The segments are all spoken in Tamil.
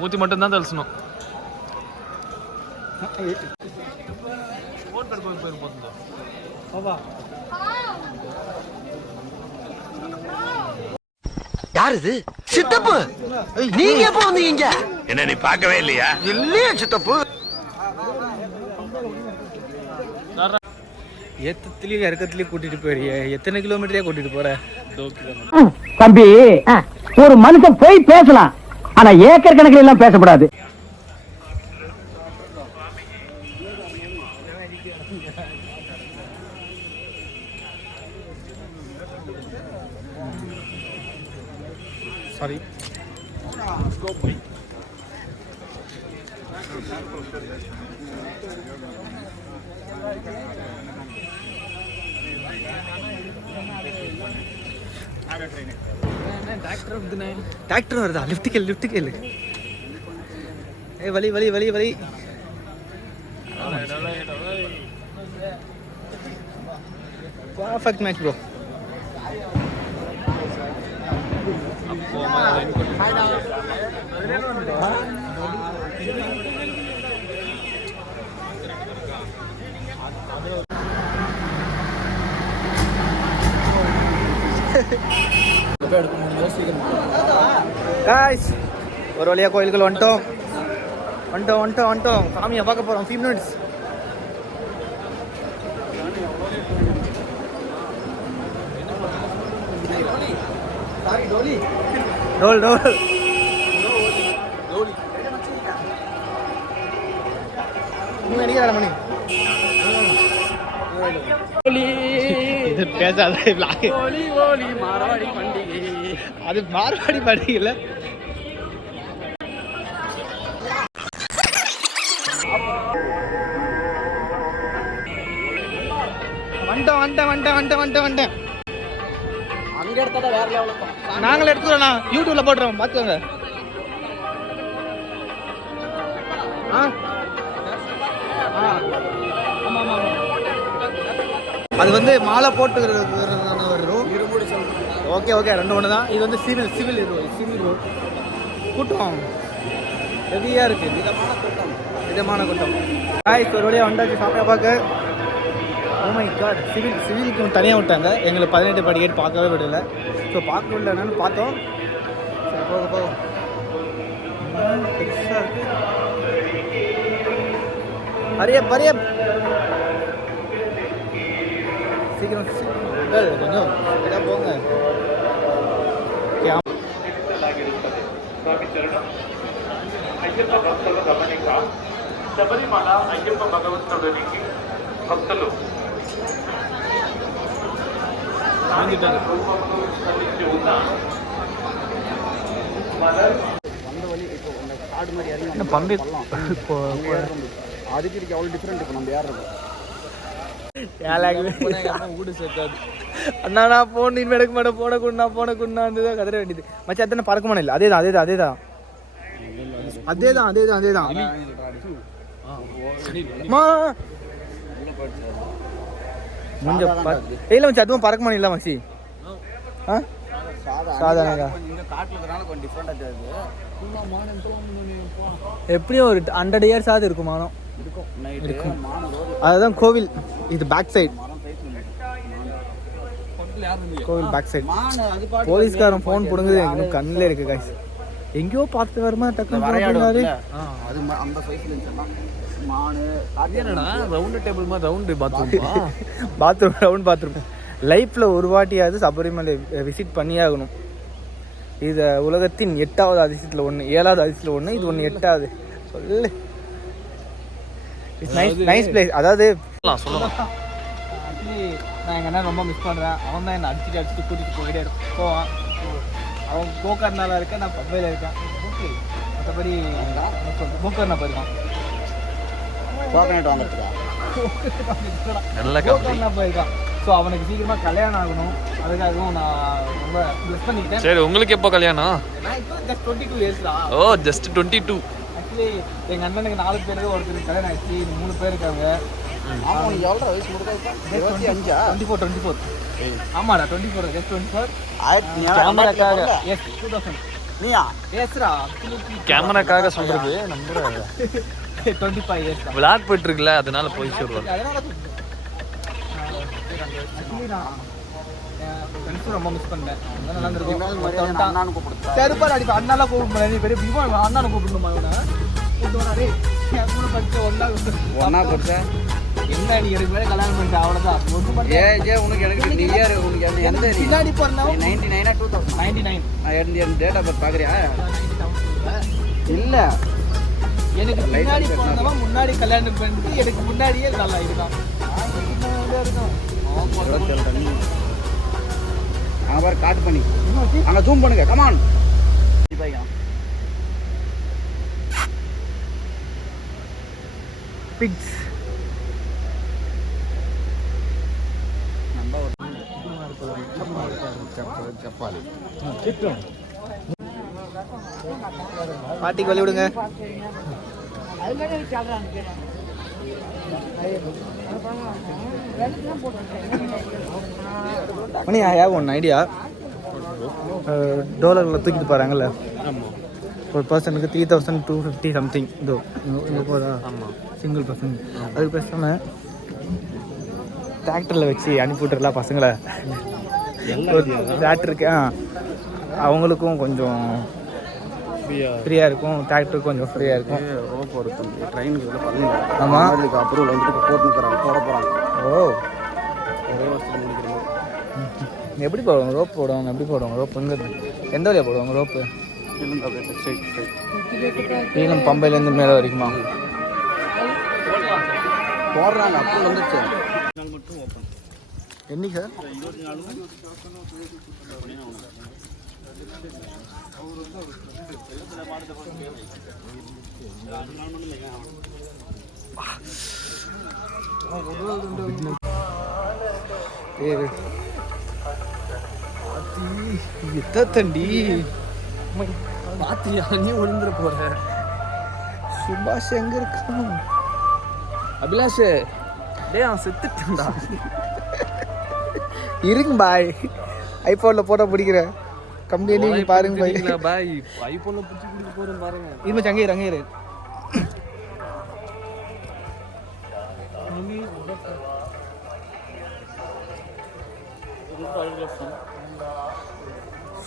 மூத்தி மட்டும் தான் தரிசனம். யாரு இது? சித்தப்பு, நீங்க எப்ப வந்தீங்க? என்ன நீ பார்க்கவே இல்லையா? இல்லையா சித்தப்பு? ஏத்தத்திலயும் இறக்கத்திலயும் கூட்டிட்டு போறிய, எத்தனை கிலோமீட்டரே கூட்டிட்டு போற? தம்பி, ஒரு மனுஷன் போய் பேசலாம், ஆனா ஏக்கர் கணக்கில் எல்லாம் பேசக்கூடாது. சாரி. டாக்டர் வருதா? லிஃப்ட் கேளு. ஏ வலி பர்ஃபெக்ட் மேட்ச் ப்ரோ. ஒரு வழியா கோயிலுக்குள்ள வந்துட்டோம். சாமியை பார்க்க போறோம். 5 minutes. டோல் மணி இது பேசாத. மார்வாடி பண்டிகை. அது மார்வாடி பண்டிகை இல்ல. வந்துட்டேன். அங்க எடுத்தா வேற லெவல்ல. நாங்களே எடுத்துறோம், யூடியூப்ல போடுறோம், பாத்துக்கோங்க. ஆமா. அது வந்து மாலை போட்டு வரும். ஓகே 2 ஒன்று தான். இது வந்து சிவில் ரோடு. கூட்டம் ஹெவியாக இருக்கு. விதமான கூட்டம். ஒரு வழியாக வந்தாச்சு சாப்பிட பார்க்க. ஓ மை காட், சிவிலுக்கு தனியாக விட்டாங்க. எங்களுக்கு 18 படிக்கட்டு பார்க்கவே விடலை. ஸோ பார்க்க விடலன்னு பார்த்தோம். சரி போக பெருசாக இருக்கு. பரிய சீக்கிரம் கொஞ்சம் போங்க. అయ్యప్ప భక్తుల గమనిక శబరిమల అయ్యప్ప భగవంతుడికి భక్తులు స్పందించి ఉన్న பம்பி அதுக்கு அவ்வளோ டிஃப்ரெண்ட். இப்போ நம்ம ஏறுறோம் வீடு சேர்க்காது. அண்ணா நான் போன் இனிமே எடுக்க மாட்டேன். போனக்குண்ணா இருந்தது கதற வேண்டியது. மச்சா அத்தனை பறக்கமான இல்லை. அதேதான் இல்ல மச்சி, அதுவும் பறக்கமான இல்லை மச்சி. எப்படியும் ஒரு 100 years ஆகுது இருக்கும் மானம். அதுதான் கோவில். இது பேக் சைடு. கோவில் பேக் சைடு. போலீஸ்காரன் போன் போடுங்குது. எனக்கு கண்ணில் இருக்கு காய்ஸ். எங்கேயோ பார்த்து வருமா டக்குனு அது அந்த சைஸ்ல மானு. அது என்னடா ரவுண்ட் டேபிள் மாதிரி ரவுண்ட் பாத்ரூம் ரவுண்ட் பாத்ரூம். லைஃப்ல ஒரு வாட்டியாவது சபரிமலை விசிட் பண்ணியே ஆகணும். இது உலகத்தின் 8வது அதிசயத்தில் 1, 7வது அதிசயத்தில் 1. இது 1 8வது. சொல்லு. Nice place. அதாவது சொல்லலாம். ஆக்சுவலி நான் எங்கள் அண்ணன் ரொம்ப மிஸ் பண்ணுறேன். அவன் தான் என்னை அடிச்சுட்டு கூட்டிகிட்டு போவான். அவன் போக்கர்னால இருக்கேன், நான் பம்பையில் இருக்கேன். ஓகே, மற்றபடி போக்கர்னா போயிருக்கான். போக்கர்னா போயிருக்கான். ஸோ அவனுக்கு சீக்கிரமாக கல்யாணம் ஆகணும். அதுக்காகவும் நான் ரொம்ப மிஸ் பண்ணிக்கிட்டேன். சரி, உங்களுக்கு எப்போ கல்யாணம்? நான் இப்போ ஜஸ்ட் 22 years தான். ஓ, ஜஸ்ட் 22. ஆக்சுவலி எங்கள் அண்ணனுக்கு 4 பேருக்கு ஒருத்தருக்கு கல்யாணம் ஆயிடுச்சு. 3 பேர் இருக்காங்க. ஆமாம் உனக்கு எவ்வளோ வயசு முடியாது 24 ஆமாடா 24 ஜஸ்ட் 24 கேமராக்காக எஸ் 2000 நீயா எஸ்ரா கேமராக்காக சொல்றது நம்புற 25 இயர்ஸ் விளாட் போயிட்டு இருக்குல்ல அதனால போய் சொல்லுவாங்க. ரொம்ப மிஸ் பண்ணேன். நல்லா இருந்திருக்கும். அண்ணானு கூப்பிடுறேன். சரிப்பா அடிப்பா அண்ணாலாம் கூப்பிட நீ பெரிய இவன் அண்ணானு கூப்பிடணுமா இவனை கூப்பிட்டு கூட படிச்ச ஒன்னா கொடுத்த என்ன நீ எனக்கு மேலே கல்யாணம் பண்ணிட்ட அவ்வளோதான். உனக்கு எனக்கு நீ இயர் உனக்கு எந்த பின்னாடி போறா 99 2099 என் டேட் ஆஃப் பர்த் பார்க்குறியா? இல்லை எனக்கு பின்னாடி போனவன் முன்னாடி கல்யாணம் பண்ணிட்டு எனக்கு முன்னாடியே நல்லா இருக்கான். அவர் காட்டு பண்ணி அங்க ஜூம் பண்ணுங்க கமான். பிக்ஸ் பாட்டிக்கு வழி விடுங்க. மணி ஐ ஹேவ் ஒன் ஐடியா. டாலரில் தூக்கிட்டு போகிறாங்கல்ல ஒரு பர்சனுக்கு 3250 சம்திங். இதோ இங்கே போதா சிங்கிள் பர்சன். அதுக்கு பேசாமல் டிராக்டரில் வச்சு அனுப்பிவிட்டுறலாம் பசங்களை. டிராக்டருக்கு அவங்களுக்கும் கொஞ்சம் ஃப்ரீயாக இருக்கும், டிராக்டருக்கு கொஞ்சம் ஃப்ரீயாக இருக்கும். ட்ரெயினுக்கு ஆமாம் அதுக்கு அப்புறம் வந்துட்டு போட்டுக்கிறாங்க போட போகிறாங்க. ஓ ஒரே வருஷம் முடிக்கிறோம். எப்படி போடுவாங்க ரோப் போடுவாங்க? எப்படி போடுவாங்க ரோப்? எங்கே எந்த வழியாக போடுவாங்க ரோப்பு? ஈழம் பம்பையிலேருந்து மேலே வரைக்குமா போடுறாங்க? அப்புறம் வந்துச்சு என்னைக்கு சார்? தண்டி பாத்தியா நீ விழுந்துட போற. சுபாஷ் எங்க இருக்கான்? அபிலாஷ் டேய் அவன் செத்துட்டான்டா. இருங்க பாய் ஐபோன்ல போட்டோ பிடிக்கிறேன் கம்பெனி பாருங்க பாய். பாய் ஐபோன்ல பிடிச்சி பிடிக்க போறேன் பாருங்க. இனிமே சங்கீர் அங்கீர்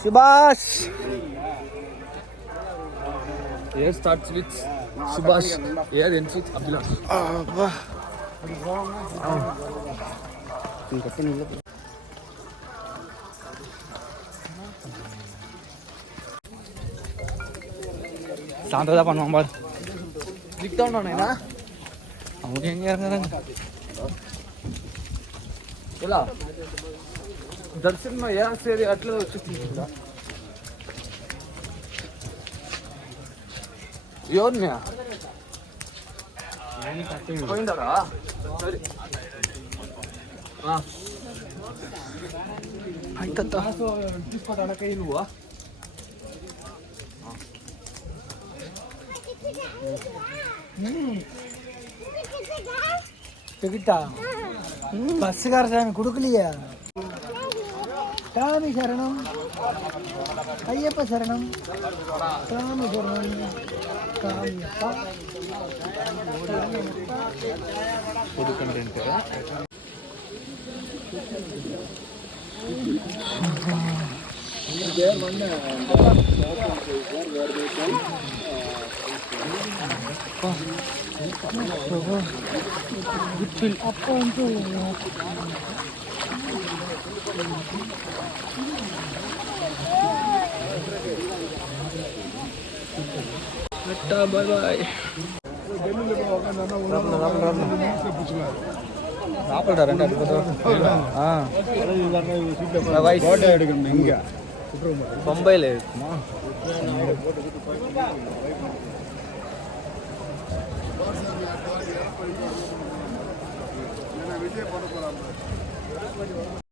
சுபாஷ். Air starts with Subhash. Air ends with Abhilash. Shantha பண்ணுவான் பாரு. கிளிக் பண்ணா அவங்க எங்க இறங்குறாங்க? ఎలా దర్శనం యా సేరి అట్లా వచ్చేసిందా ఎవరినా పోయిందరా సరే అయితే తీసుకోవడానికి నువ్వా டிக்கெட்டா பஸ்ஸுக்கார கொடுக்கலையா? சாமி சரணம் ஐயப்ப சரணம் சாமி சரணம் காமியப்பா கொடுக்கின்றேன். பாய் பாய். சாப்பிடா ரெண்டு எடுக்கணும். பம்பையில் இருக்குமா? விஜய் போட போறாங்க.